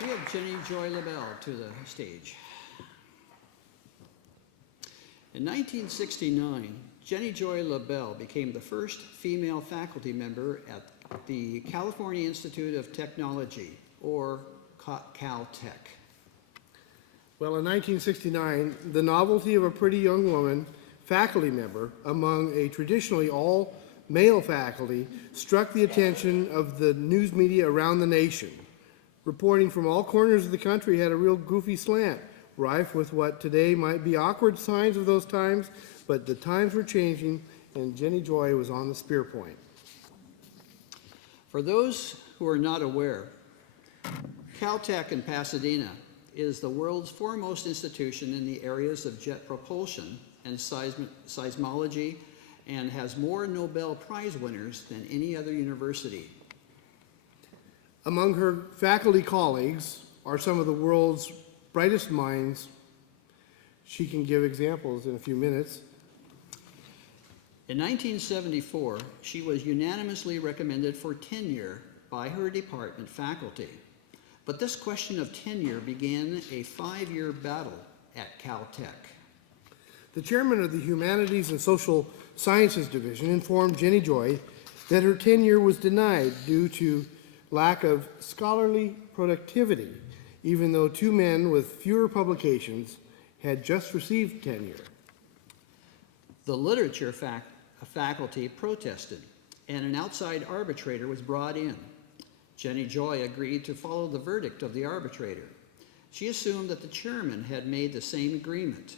We have Jenijoy La Belle to the stage. In 1969, Jenijoy La Belle became the first female faculty member at the California Institute of Technology, or Caltech. Well, in 1969, the novelty of a pretty young woman faculty member among a traditionally all-male faculty struck the attention of the news media around the nation. Reporting from all corners of the country had a real goofy slant, rife with what today might be awkward signs of those times, but the times were changing, and Jenijoy was on the spear point. For those who are not aware, Caltech in Pasadena is the world's foremost institution in the areas of jet propulsion and seismology, and has more Nobel Prize winners than any other university. Among her faculty colleagues are some of the world's brightest minds. She can give examples in a few minutes. In 1974, she was unanimously recommended for tenure by her department faculty. But this question of tenure began a 5-year battle at Caltech. The chairman of the Humanities and Social Sciences Division informed Jenijoy that her tenure was denied due to lack of scholarly productivity, even though 2 men with fewer publications had just received tenure. The literature faculty protested, and an outside arbitrator was brought in. Jenijoy agreed to follow the verdict of the arbitrator. She assumed that the chairman had made the same agreement.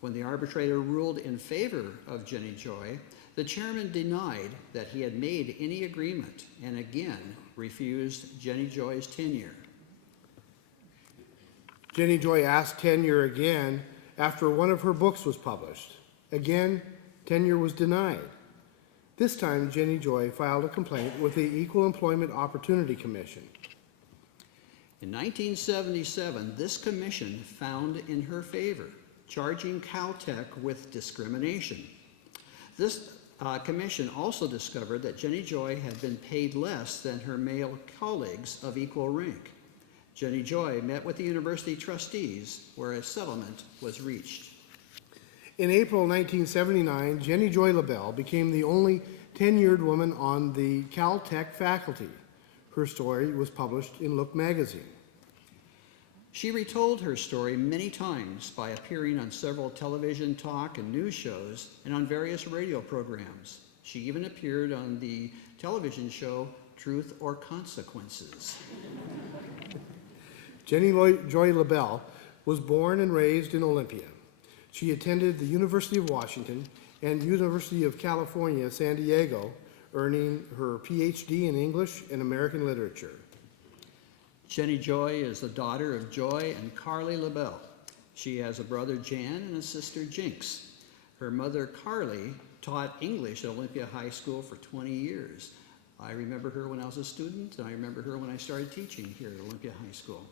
When the arbitrator ruled in favor of Jenijoy, the chairman denied that he had made any agreement and again refused Jenijoy's tenure. Jenijoy asked tenure again after one of her books was published. Again, tenure was denied. This time, Jenijoy filed a complaint with the Equal Employment Opportunity Commission. In 1977, this commission found in her favor, charging Caltech with discrimination. This commission also discovered that Jenijoy had been paid less than her male colleagues of equal rank. Jenijoy met with the university trustees, where a settlement was reached. In April 1979, Jenijoy La Belle became the only tenured woman on the Caltech faculty. Her story was published in Look magazine. She retold her story many times by appearing on several television talk and news shows and on various radio programs. She even appeared on the television show Truth or Consequences. Jenijoy La Belle was born and raised in Olympia. She attended the University of Washington and University of California, San Diego, earning her PhD in English and American Literature. Jenijoy is the daughter of Joy and Carly La Belle. She has a brother Jan and a sister Jinx. Her mother Carly taught English at Olympia High School for 20 years. I remember her when I was a student, and I remember her when I started teaching here at Olympia High School.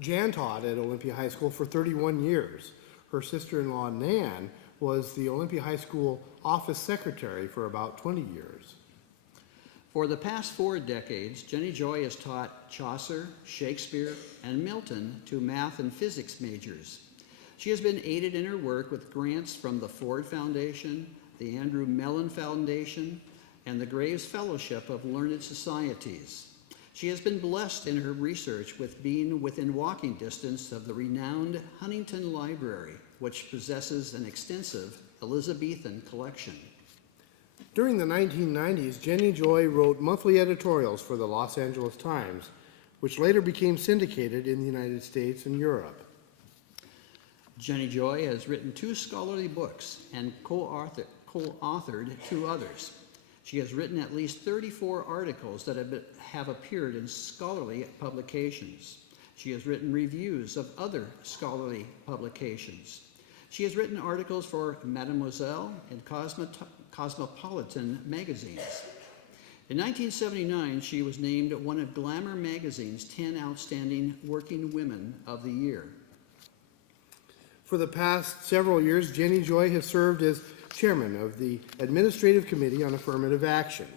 Jan taught at Olympia High School for 31 years. Her sister-in-law, Nan, was the Olympia High School office secretary for about 20 years. For the past 4 decades, Jenijoy has taught Chaucer, Shakespeare, and Milton to math and physics majors. She has been aided in her work with grants from the Ford Foundation, the Andrew Mellon Foundation, and the Graves Fellowship of Learned Societies. She has been blessed in her research with being within walking distance of the renowned Huntington Library, which possesses an extensive Elizabethan collection. During the 1990s, Jenijoy wrote monthly editorials for the Los Angeles Times, which later became syndicated in the United States and Europe. Jenijoy has written 2 scholarly books and co-authored 2 others. She has written at least 34 articles that have appeared in scholarly publications. She has written reviews of other scholarly publications. She has written articles for Mademoiselle and Cosmopolitan magazines. In 1979, she was named one of Glamour magazine's 10 Outstanding Working Women of the Year. For the past several years, Jenijoy has served as chairman of the Administrative Committee on Affirmative Action.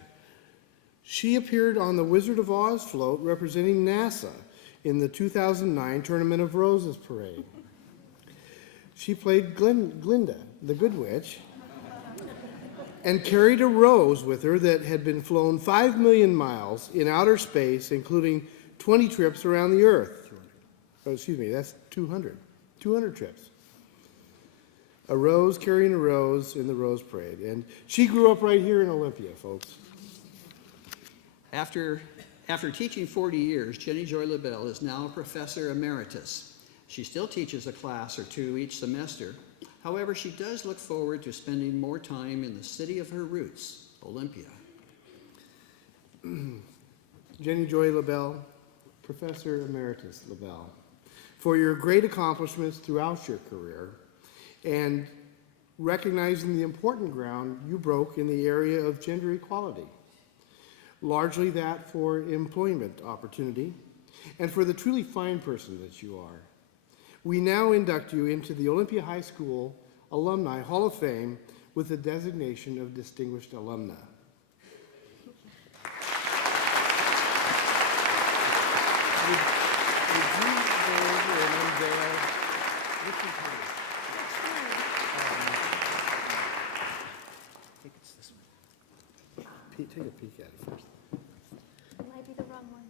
She appeared on the Wizard of Oz float representing NASA in the 2009 Tournament of Roses parade. She played Glinda, the Good Witch, and carried a rose with her that had been flown 5 million miles in outer space, including 20 trips around the Earth. Oh, excuse me, that's 200. 200 trips. A rose carrying a rose in the Rose Parade. And she grew up right here in Olympia, folks. After teaching 40 years, Jenijoy La Belle is now a professor emeritus. She still teaches a class or two each semester. However, she does look forward to spending more time in the city of her roots, Olympia. Jenijoy La Belle, Professor Emeritus La Belle, for your great accomplishments throughout your career and recognizing the important ground you broke in the area of gender equality, largely that for employment opportunity and for the truly fine person that you are. We now induct you into the Olympia High School Alumni Hall of Fame with the designation of Distinguished Alumna. Would you go over and unveil this is her. I think it's this one. Take a peek at it first. It might be the wrong one.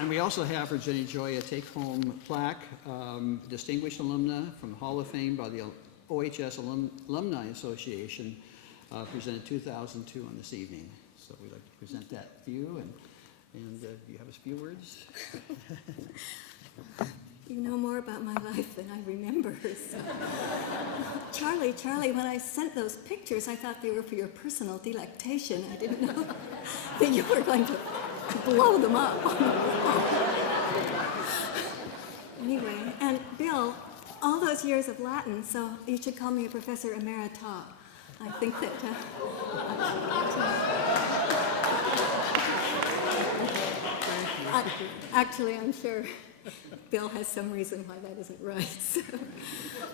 And we also have for Jenijoy a take-home plaque, Distinguished Alumna from Hall of Fame by the OHS Alumni Association, presented 2002 on this evening. So we'd like to present that to you, and do you have a few words? You know more about my life than I remember. So. Charlie, when I sent those pictures, I thought they were for your personal delectation. I didn't know that you were going to blow them up. Anyway, and Bill, all those years of Latin, so you should call me a professor emerita. I think that... actually, I'm sure Bill has some reason why that isn't right. So,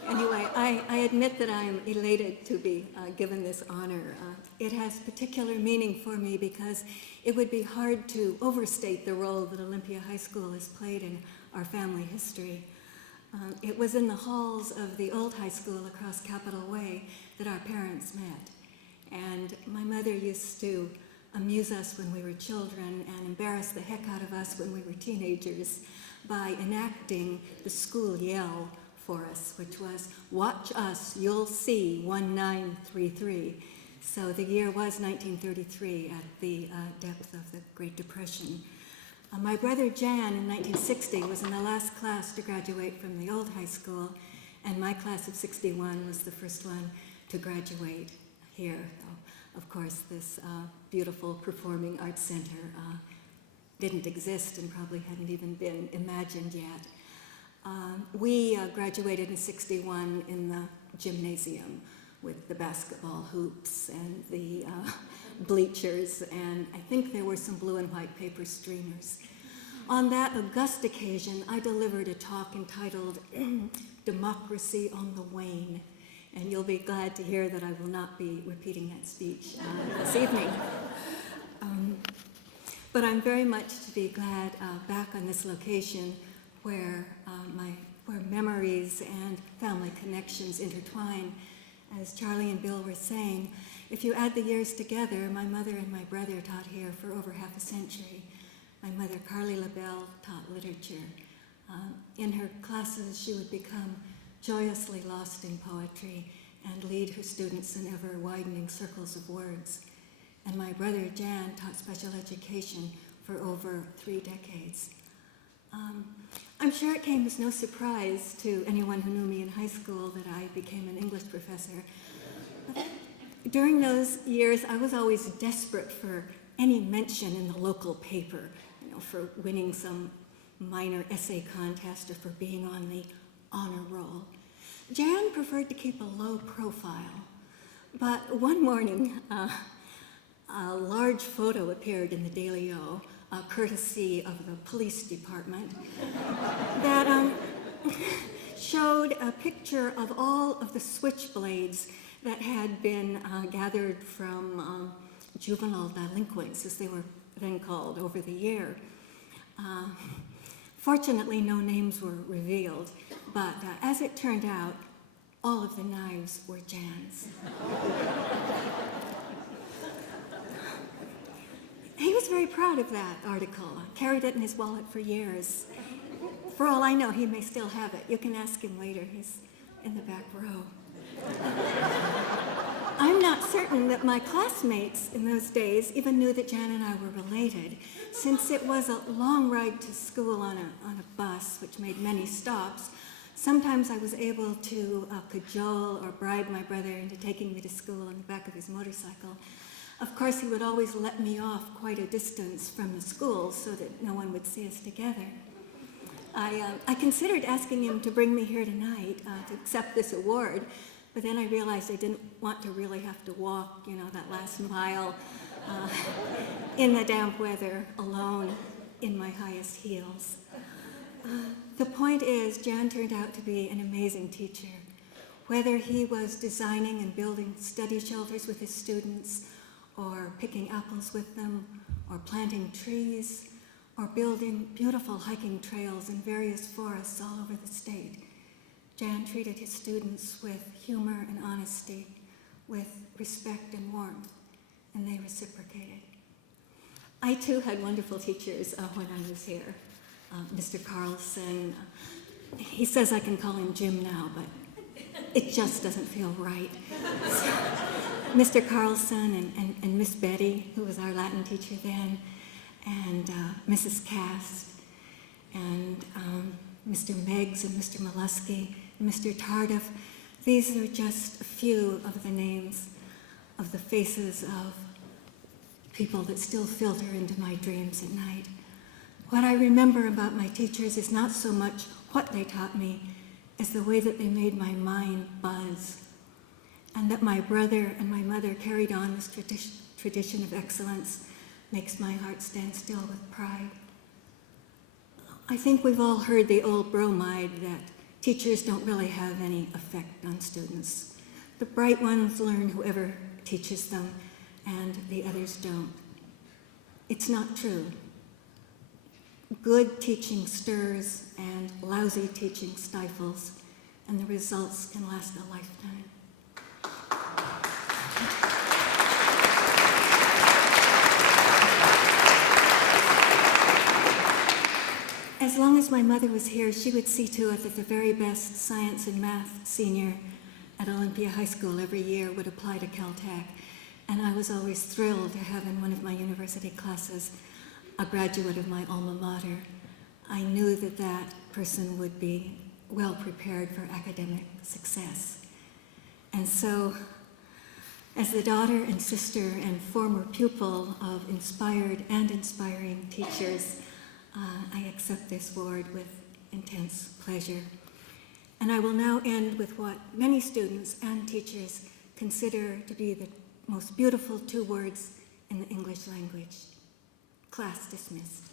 anyway, I admit that I'm elated to be given this honor. It has particular meaning for me because it would be hard to overstate the role that Olympia High School has played in our family history. It was in the halls of the old high school across Capitol Way that our parents met. And my mother used to amuse us when we were children and embarrass the heck out of us when we were teenagers by enacting the school yell for us, which was, "Watch us, you'll see 1933. So the year was 1933 at the depth of the Great Depression. My brother Jan in 1960 was in the last class to graduate from the old high school, and my class of 61 was the first one to graduate here. Of course, this beautiful performing arts center didn't exist and probably hadn't even been imagined yet. We graduated in 61 in the gymnasium with the basketball hoops and the bleachers, and I think there were some blue and white paper streamers. On that august occasion, I delivered a talk entitled Democracy on the Wane, and you'll be glad to hear that I will not be repeating that speech this evening. But I'm very much to be glad back on this location where where memories and family connections intertwine. As Charlie and Bill were saying, if you add the years together, my mother and my brother taught here for over half a century. My mother, Carly La Belle, taught literature. In her classes, she would become joyously lost in poetry and lead her students in ever-widening circles of words. And my brother, Jan, taught special education for over 3 decades. I'm sure it came as no surprise to anyone who knew me in high school that I became an English professor. During those years, I was always desperate for any mention in the local paper, for winning some minor essay contest or for being on the honor roll. Jan preferred to keep a low profile, but one morning, a large photo appeared in the Daily O, courtesy of the police department, that showed a picture of all of the switchblades that had been gathered from juvenile delinquents, as they were then called, over the year. Fortunately, no names were revealed, but as it turned out, all of the knives were Jan's. He was very proud of that article, carried it in his wallet for years. For all I know, he may still have it. You can ask him later. He's in the back row. I'm not certain that my classmates in those days even knew that Jan and I were related, since it was a long ride to school on a bus, which made many stops. Sometimes I was able to cajole or bribe my brother into taking me to school on the back of his motorcycle. Of course, he would always let me off quite a distance from the school so that no one would see us together. I considered asking him to bring me here tonight to accept this award, but then I realized I didn't want to really have to walk, that last mile in the damp weather alone in my highest heels. The point is, Jan turned out to be an amazing teacher. Whether he was designing and building study shelters with his students, or picking apples with them, or planting trees, or building beautiful hiking trails in various forests all over the state, Jan treated his students with humor and honesty, with respect and warmth, and they reciprocated. I too had wonderful teachers when I was here. Mr. Carlson, he says I can call him Jim now, but it just doesn't feel right. So, Mr. Carlson and Miss Betty, who was our Latin teacher then, and Mrs. Cast, and Mr. Meggs and Mr. Mollusky, and Mr. Tardif. These are just a few of the names of the faces of people that still filter into my dreams at night. What I remember about my teachers is not so much what they taught me as the way that they made my mind buzz, and that my brother and my mother carried on this tradition of excellence makes my heart stand still with pride. I think we've all heard the old bromide that teachers don't really have any effect on students. The bright ones learn whoever teaches them, and the others don't. It's not true. Good teaching stirs, and lousy teaching stifles, and the results can last a lifetime. As long as my mother was here, she would see to it that the very best science and math senior at Olympia High School every year would apply to Caltech, and I was always thrilled to have in one of my university classes a graduate of my alma mater. I knew that that person would be well prepared for academic success. And so, as the daughter and sister and former pupil of inspired and inspiring teachers, I accept this award with intense pleasure. And I will now end with what many students and teachers consider to be the most beautiful two words in the English language. Class dismissed.